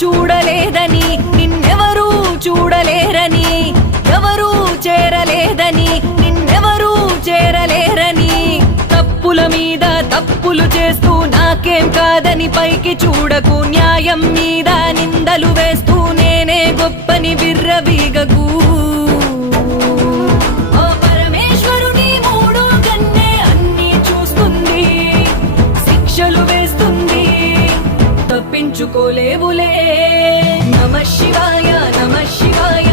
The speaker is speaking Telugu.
చూడలేదని, నిన్నెవరూ చూడలేరని, ఎవరూ చేరలేదని, నిన్నెవరూ చేరలేరని, తప్పుల మీద తప్పులు చేస్తూ నాకేం కాదని పైకి చూడకు, న్యాయం మీద నిందలు వేస్తూ నేనే గొప్పని విర్రవీగకు. ఆ పరమేశ్వరుని మూడో కన్నే అన్నీ చూస్తుంది, శిక్షలు వేస్తుంది, తప్పించుకోలేవులే. నమః శివాయ నమః శివాయ.